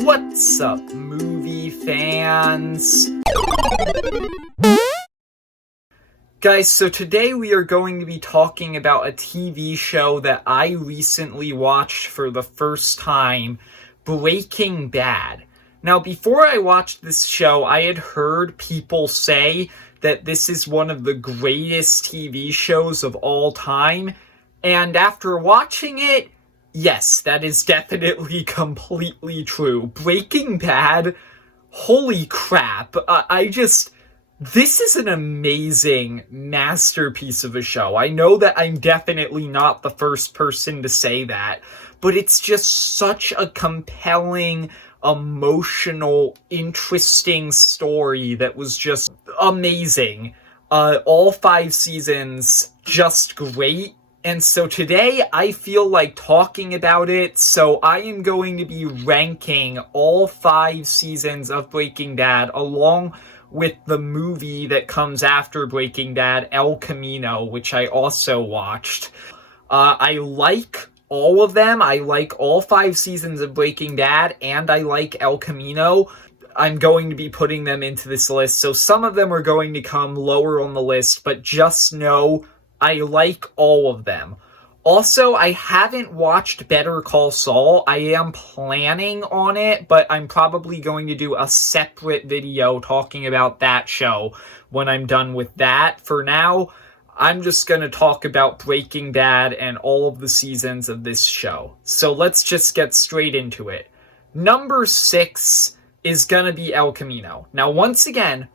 What's up, movie fans? Guys, so today we are going to be talking about a TV show that I recently watched for the first time, Breaking Bad. Now, before I watched this show, I had heard people say that this is one of the greatest TV shows of all time, and after watching it, yes, that is definitely completely true. Breaking Bad, holy crap, this is an amazing masterpiece of a show. I know that I'm definitely not the first person to say that, but it's just such a compelling, emotional, interesting story that was just amazing. All 5 seasons, just great. And so today I feel like talking about it, so I am going to be ranking all 5 seasons of Breaking Bad along with the movie that comes after Breaking Bad, El Camino, which I also watched. I like all of them. I like all 5 seasons of Breaking Bad, and I like El Camino. I'm going to be putting them into this list, so some of them are going to come lower on the list, but just know I like all of them. Also, I haven't watched Better Call Saul. I am planning on it, but I'm probably going to do a separate video talking about that show when I'm done with that. For now, I'm just going to talk about Breaking Bad and all of the seasons of this show. So let's just get straight into it. Number 6 is going to be El Camino. Now, once again,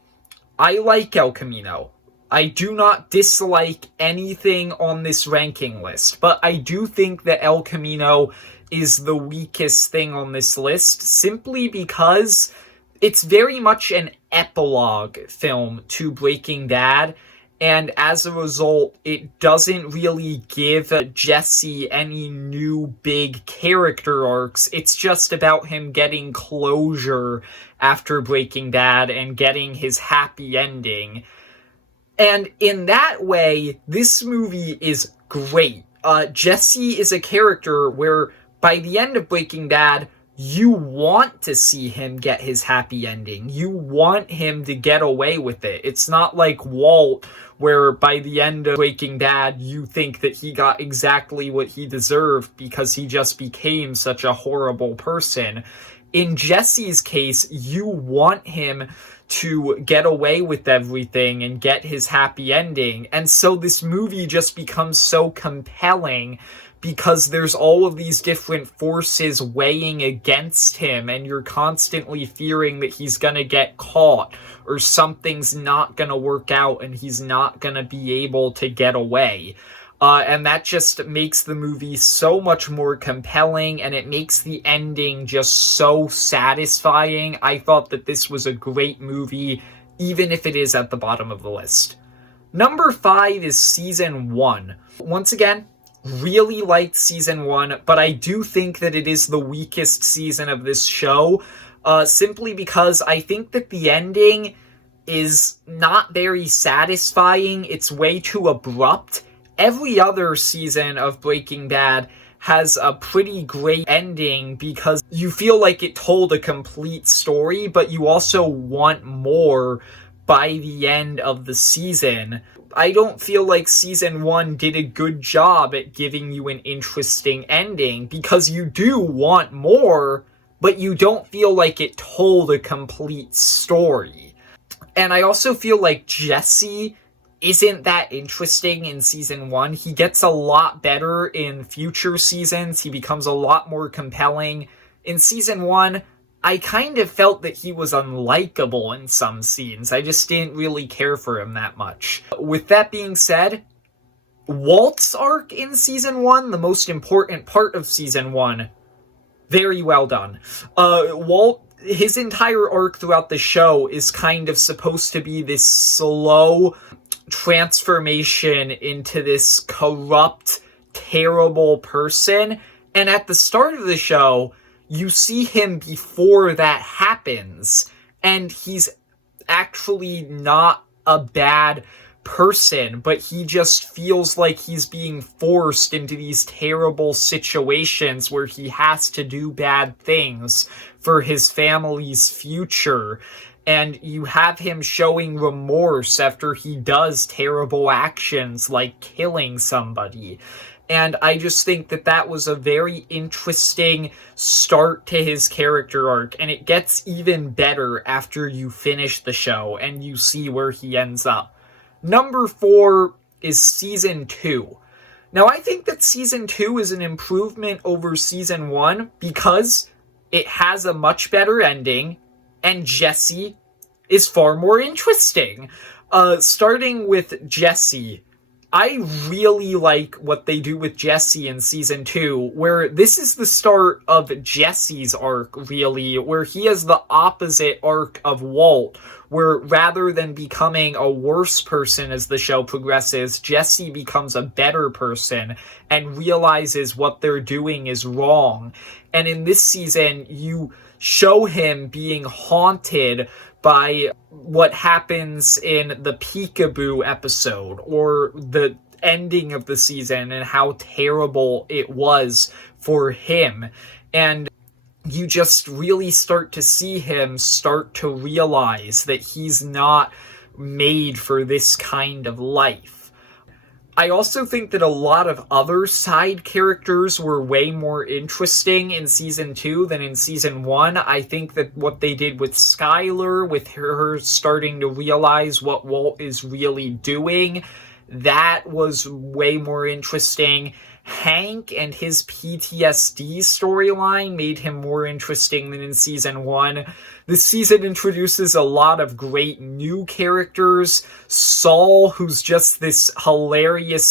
I like El Camino. I do not dislike anything on this ranking list, but I do think that El Camino is the weakest thing on this list, simply because it's very much an epilogue film to Breaking Bad, and as a result, it doesn't really give Jesse any new big character arcs. It's just about him getting closure after Breaking Bad and getting his happy ending. And in that way, this movie is great. Jesse is a character where, by the end of Breaking Bad, you want to see him get his happy ending. You want him to get away with it. It's not like Walt, where by the end of Breaking Bad, you think that he got exactly what he deserved because he just became such a horrible person. In Jesse's case, you want him to get away with everything and get his happy ending. And so this movie just becomes so compelling because there's all of these different forces weighing against him, and you're constantly fearing that he's gonna get caught or something's not gonna work out and he's not gonna be able to get away. And that just makes the movie so much more compelling, and it makes the ending just so satisfying. I thought that this was a great movie, even if it is at the bottom of the list. Number 5 is Season 1. Once again, really liked Season 1, but I do think that it is the weakest season of this show, simply because I think that the ending is not very satisfying. It's way too abrupt. Every other season of Breaking Bad has a pretty great ending because you feel like it told a complete story, but you also want more by the end of the season. I don't feel like Season 1 did a good job at giving you an interesting ending because you do want more, but you don't feel like it told a complete story. And I also feel like Jesse isn't that interesting in Season 1. He gets a lot better in future seasons. He becomes a lot more compelling. In Season 1, I kind of felt that he was unlikable in some scenes. I just didn't really care for him that much. With that being said, Walt's arc in Season 1, the most important part of Season 1, very well done. Walt, his entire arc throughout the show is kind of supposed to be this slow transformation into this corrupt, terrible person. And at the start of the show, you see him before that happens, and he's actually not a bad person, but he just feels like he's being forced into these terrible situations where he has to do bad things for his family's future. And you have him showing remorse after he does terrible actions like killing somebody. And I just think that that was a very interesting start to his character arc. And it gets even better after you finish the show and you see where he ends up. Number 4 is Season 2. Now, I think that Season 2 is an improvement over Season 1 because it has a much better ending, and Jesse is far more interesting. Starting with Jesse, I really like what they do with Jesse in Season 2, where this is the start of Jesse's arc, really, where he has the opposite arc of Walt, where rather than becoming a worse person as the show progresses, Jesse becomes a better person and realizes what they're doing is wrong. And in this season, you show him being haunted by what happens in the Peekaboo episode, or the ending of the season, and how terrible it was for him. And you just really start to see him start to realize that he's not made for this kind of life. I also think that a lot of other side characters were way more interesting in Season 2 than in Season 1. I think that what they did with Skylar, with her starting to realize what Walt is really doing, that was way more interesting. Hank and his PTSD storyline made him more interesting than in Season 1. This season introduces a lot of great new characters. Saul, who's just this hilarious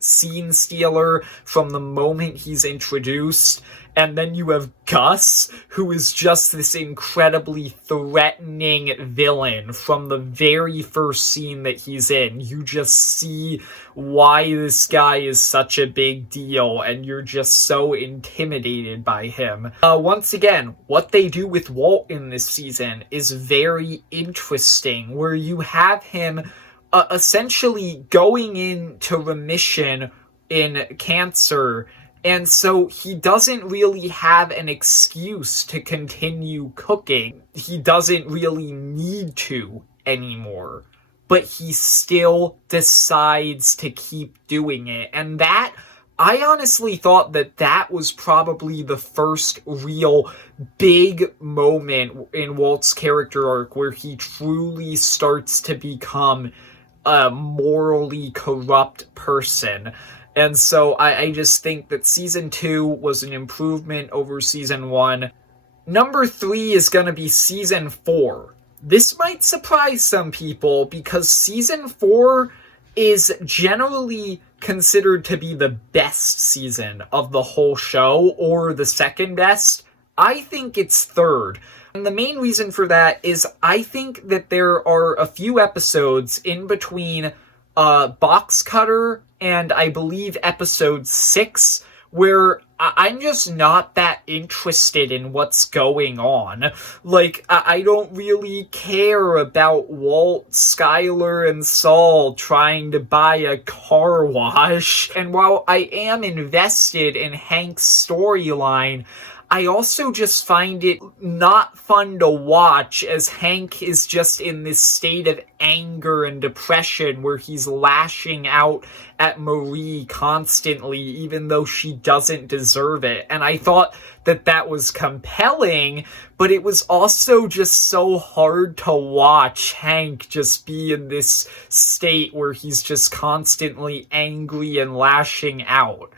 scene stealer from the moment he's introduced. And then you have Gus, who is just this incredibly threatening villain from the very first scene that he's in. You just see why this guy is such a big deal, and you're just so intimidated by him. Once again, what they do with Walt in this season is very interesting, where you have him essentially going into remission in cancer. And so he doesn't really have an excuse to continue cooking. He doesn't really need to anymore. But he still decides to keep doing it. And that, I honestly thought that that was probably the first real big moment in Walt's character arc where he truly starts to become a morally corrupt person. And so I just think that Season 2 was an improvement over Season 1. Number 3 is going to be Season 4. This might surprise some people because Season 4 is generally considered to be the best season of the whole show, or the second best. I think it's third. And the main reason for that is I think that there are a few episodes in between Box Cutter and I believe episode 6 where I'm just not that interested in what's going on. Like, I don't really care about Walt, Skylar, and Saul trying to buy a car wash. And while I am invested in Hank's storyline, I also just find it not fun to watch, as Hank is just in this state of anger and depression where he's lashing out at Marie constantly, even though she doesn't deserve it. And I thought that that was compelling, but it was also just so hard to watch Hank just be in this state where he's just constantly angry and lashing out.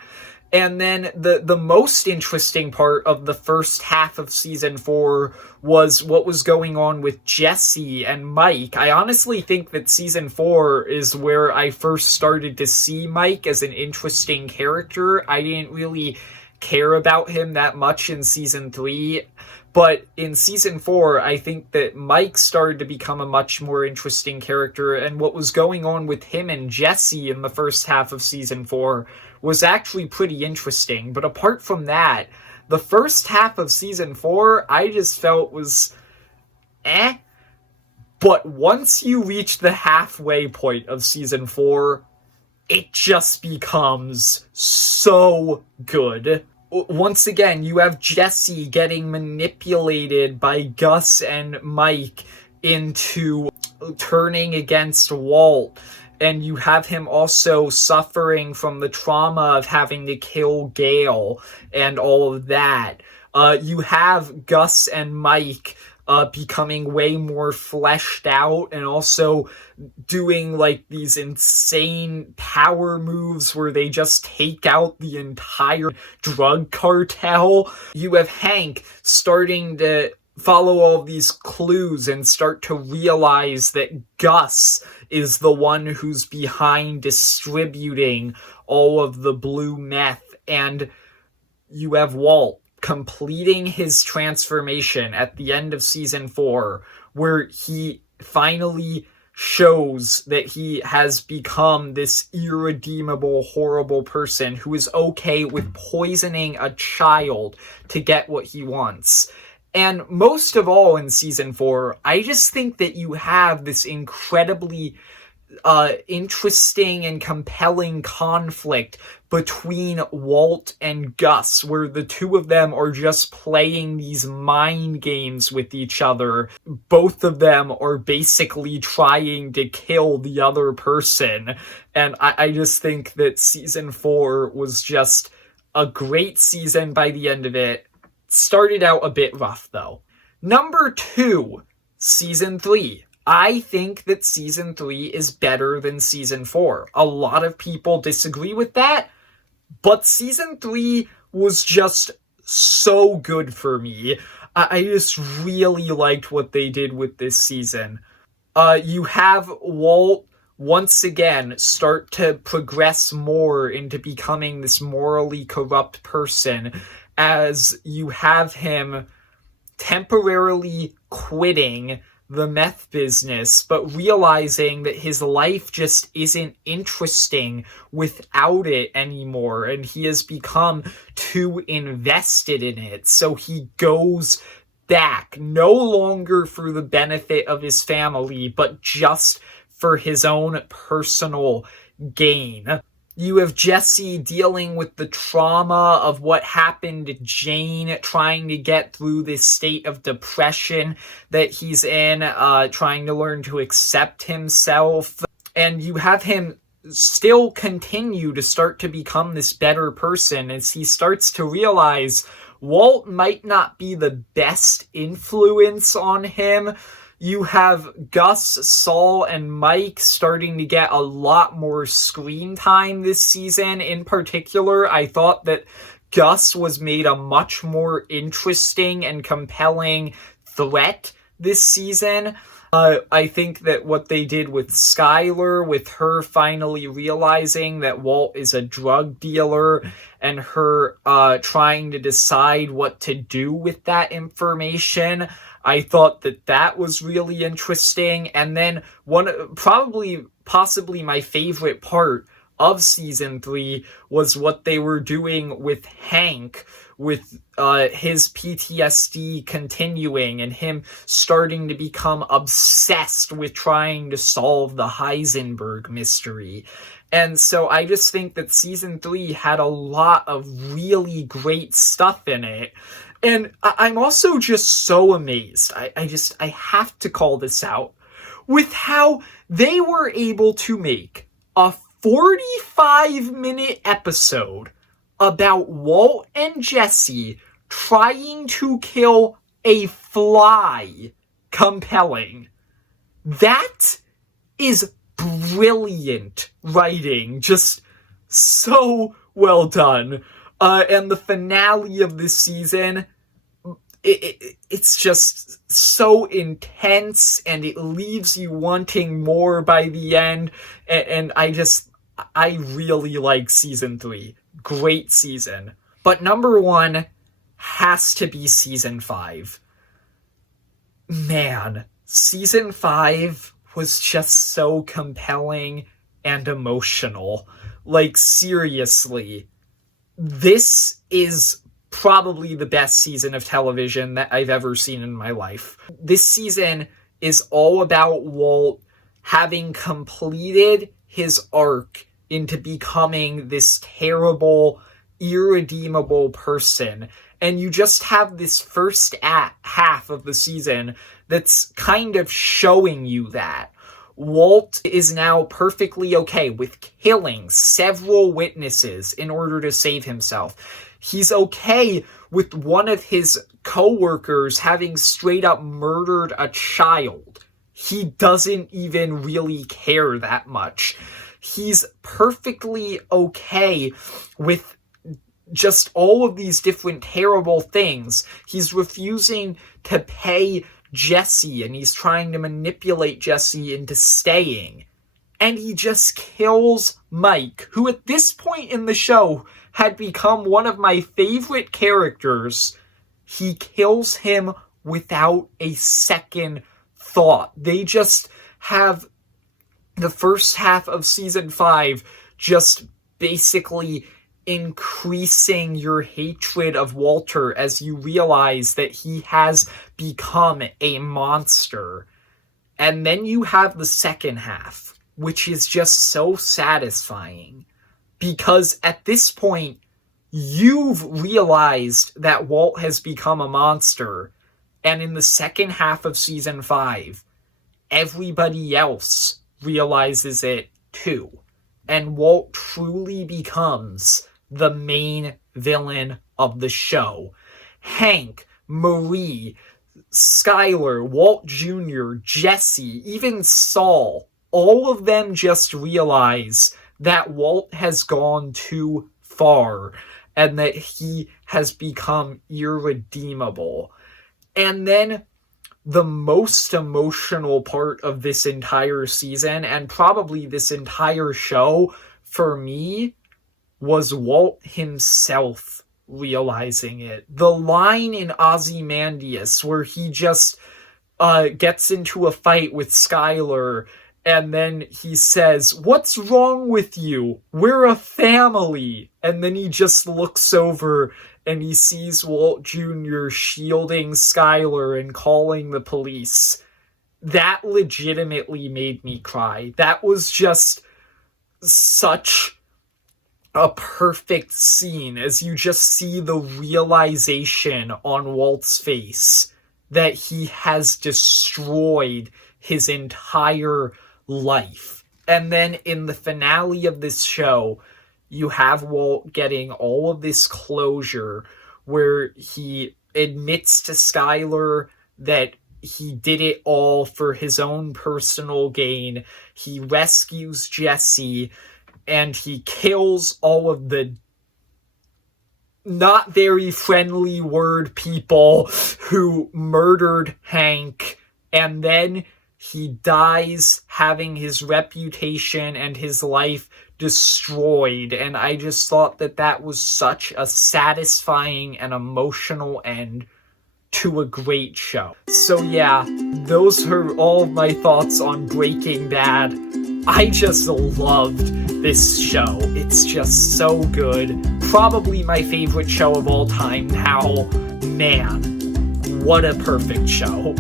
And then the most interesting part of the first half of Season 4 was what was going on with Jesse and Mike. I honestly think that Season 4 is where I first started to see Mike as an interesting character. I didn't really care about him that much in Season 3. But in Season 4, I think that Mike started to become a much more interesting character, and what was going on with him and Jesse in the first half of Season 4 was actually pretty interesting. But apart from that, the first half of Season 4, I just felt was But once you reach the halfway point of season 4, it just becomes so good. Once again, you have Jesse getting manipulated by Gus and Mike into turning against Walt, and you have him also suffering from the trauma of having to kill Gale and all of that. You have Gus and Mike becoming way more fleshed out and also doing like these insane power moves where they just take out the entire drug cartel. You have Hank starting to follow all of these clues and start to realize that Gus is the one who's behind distributing all of the blue meth. And you have Walt completing his transformation at the end of season 4, where he finally shows that he has become this irredeemable, horrible person who is okay with poisoning a child to get what he wants. And most of all in season 4, I just think that you have this incredibly interesting and compelling conflict between Walt and Gus, where the two of them are just playing these mind games with each other. Both of them are basically trying to kill the other person. And I just think that season 4 was just a great season by the end of it. Started out a bit rough, though. Number 2, season 3. I think that season 3 is better than season 4. A lot of people disagree with that, but season 3 was just so good for me. I just really liked what they did with this season. You have Walt once again start to progress more into becoming this morally corrupt person, as you have him temporarily quitting the meth business, but realizing that his life just isn't interesting without it anymore, and he has become too invested in it. So he goes back, no longer for the benefit of his family, but just for his own personal gain. You have Jesse dealing with the trauma of what happened to Jane, trying to get through this state of depression that he's in, trying to learn to accept himself. And you have him still continue to start to become this better person as he starts to realize Walt might not be the best influence on him. You have Gus, Saul, and Mike starting to get a lot more screen time this season. In particular, I thought that Gus was made a much more interesting and compelling threat this season. I think that what they did with Skylar, with her finally realizing that Walt is a drug dealer and her trying to decide what to do with that information, I thought that that was really interesting. And then possibly my favorite part of season 3 was what they were doing with Hank, with his PTSD continuing and him starting to become obsessed with trying to solve the Heisenberg mystery. And so I just think that season 3 had a lot of really great stuff in it. And I'm also just so amazed. I have to call this out with how they were able to make a 45-minute episode about Walt and Jesse trying to kill a fly compelling. That is brilliant writing. Just so well done. And the finale of this season, it's just so intense, and it leaves you wanting more by the end. And I really like season 3. Great season. But number 1 has to be season 5. Man, season 5 was just so compelling and emotional. Like, seriously. This is probably the best season of television that I've ever seen in my life. This season is all about Walt having completed his arc into becoming this terrible, irredeemable person. And you just have this first half of the season that's kind of showing you that. Walt is now perfectly okay with killing several witnesses in order to save himself. He's okay with one of his co-workers having straight up murdered a child. He doesn't even really care that much. He's perfectly okay with just all of these different terrible things. He's refusing to pay Jesse, and he's trying to manipulate Jesse into staying. And he just kills Mike, who at this point in the show had become one of my favorite characters. He kills him without a second thought. They just have the first half of season 5 just basically increasing your hatred of Walter as you realize that he has become a monster. And then you have the second half, which is just so satisfying. Because at this point, you've realized that Walt has become a monster. And in the second half of season 5, everybody else realizes it too. And Walt truly becomes the main villain of the show. Hank, Marie, Skyler, Walt Jr., Jesse, even Saul, all of them just realize that Walt has gone too far and that he has become irredeemable. And then the most emotional part of this entire season, and probably this entire show for me, was Walt himself realizing it. The line in Ozymandias where he just gets into a fight with Skyler, and then he says, "What's wrong with you? We're a family." And then he just looks over and he sees Walt Jr. shielding Skyler and calling the police. That legitimately made me cry. That was just such a perfect scene as you just see the realization on Walt's face that he has destroyed his entire life. And then in the finale of this show, you have Walt getting all of this closure where he admits to Skyler that he did it all for his own personal gain. He rescues Jesse, and he kills all of the not very friendly word people who murdered Hank, and then he dies having his reputation and his life destroyed. And I just thought that that was such a satisfying and emotional end to a great show. So yeah, those are all of my thoughts on Breaking Bad. I just loved this show. It's just so good. Probably my favorite show of all time now. Man, what a perfect show.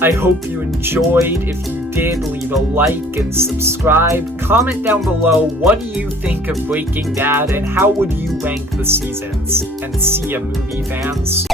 I hope you enjoyed. If you did, leave a like and subscribe. Comment down below, what do you think of Breaking Bad and how would you rank the seasons? And see ya, movie fans.